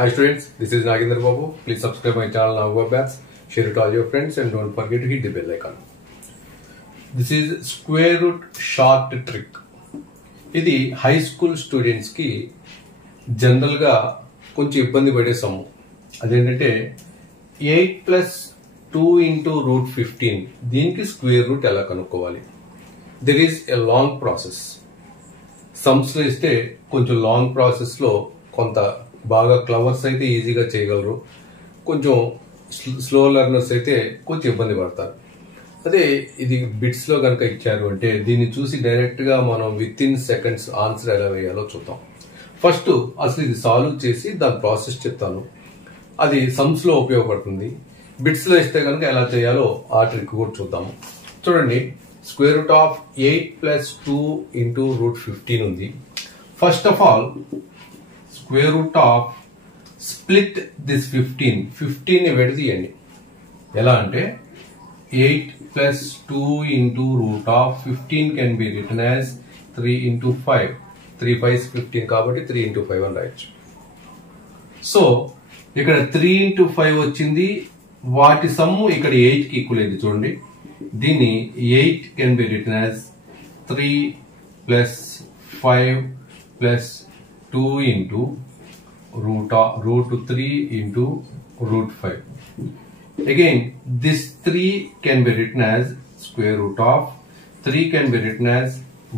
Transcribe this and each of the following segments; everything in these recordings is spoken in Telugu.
Hi students, this is Nagendra Babu. Please subscribe my channel Navweb Maths, share it to all your friends and don't forget to hit the bell icon. This is square root short trick. ఇది హై స్కూల్ స్టూడెంట్స్ కి జనరల్ గా కొంచెం ఇబ్బంది పడే సమ్ము. అదేంటంటే 8 ప్లస్ 2 ఇంటూ రూట్ 15 దీనికి స్క్వేర్ రూట్ ఎలా కనుక్కోవాలి. There is a long process. Sums లో ఇస్తే కొంచెం లాంగ్ ప్రాసెస్ లో కొంత బాగా క్లవర్స్ అయితే ఈజీగా చేయగలరు, కొంచెం స్లో లెర్నర్స్ అయితే కొంచెం ఇబ్బంది పడతారు. అదే ఇది బిట్స్ లో కనుక ఇచ్చారు అంటే దీన్ని చూసి డైరెక్ట్ గా మనం విత్ ఇన్ సెకండ్స్ ఆన్సర్ ఎలా వేయాలో చూద్దాం. ఫస్ట్ అసలు ఇది సాల్వ్ చేసి దాని ప్రాసెస్ చెప్తాను, అది సమ్స్ లో ఉపయోగపడుతుంది. బిట్స్ లో ఇస్తే కనుక ఎలా చేయాలో ఆ ట్రిక్ కూడా చూద్దాము. చూడండి, square root of 8 plus 2 into root 15 ఉంది. First of all square root of split this 15 ని విడదీయండి. ఎలా అంటే 8 plus 2 into root of 15 can be written as 3 into 5. 3 5 is 15 కాబట్టి 3 into 5 అని రాయొచ్చు. సో ఇక్కడ 3 into 5 వచ్చింది, వాటి సమ్ము ఇక్కడ 8 కి ఈక్వల్ అయింది. చూడండి, దీన్ని 8 can be written as 3 plus 5 plus 2 into root 3 into root 5. Again, this 3 can be written as square root of 3 can be written as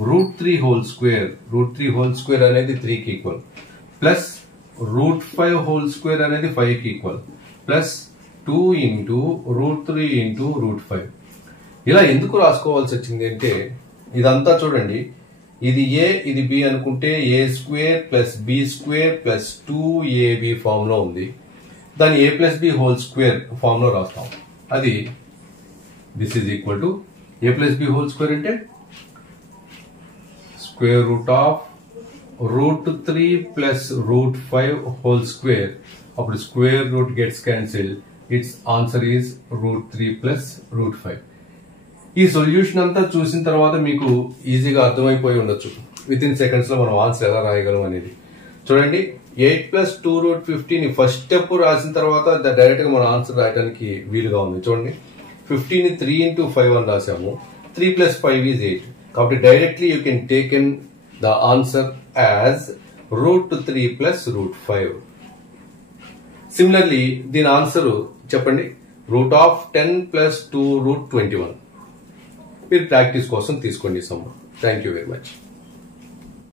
root 3 whole square. Root 3 whole square అనేది 3 కి equal, plus root 5 whole square అనేది 5 కి equal, plus 2 into root 3 into root 5. ఇలా ఎందుకు రాసుకోవాల్సి వచ్చింది అంటే ఇదంతా చూడండి, ఇది ఏ ఇది బి అనుకుంటే A square plus B square plus 2ab form లో ఉంది. దాన్ని A plus B whole square form లో రాస్తాం. అది this is equal to A plus B whole square అంటే square root of root 3 plus root 5 whole square. అప్పుడు square root gets cancel, its answer is root 3 plus root 5. ఈ సొల్యూషన్ అంతా చూసిన తర్వాత మీకు ఈజీగా అర్థమైపోయి ఉండొచ్చు విత్ ఇన్ సెకండ్స్ లో మనం ఆన్సర్ ఎలా రాయగలం అనేది. చూడండి, 8 ప్లస్ 2 రూట్ 15 ఫస్ట్ స్టెప్ రాసిన తర్వాత డైరెక్ట్ గా మన ఆన్సర్ రాయడానికి వీలుగా ఉంది. చూడండి, 15 ని 3 into 5 అని రాసాము. 3 plus 5 is 8. కాబట్టి directly you can take in the answer as route 3 plus root 5. Similarly దీని ఆన్సర్ చెప్పండి, రూట్ ఆఫ్ 10 ప్లస్ 2 రూట్ 21. మీరు ప్రాక్టీస్ కోసం తీసుకోండి some. Thank you very much.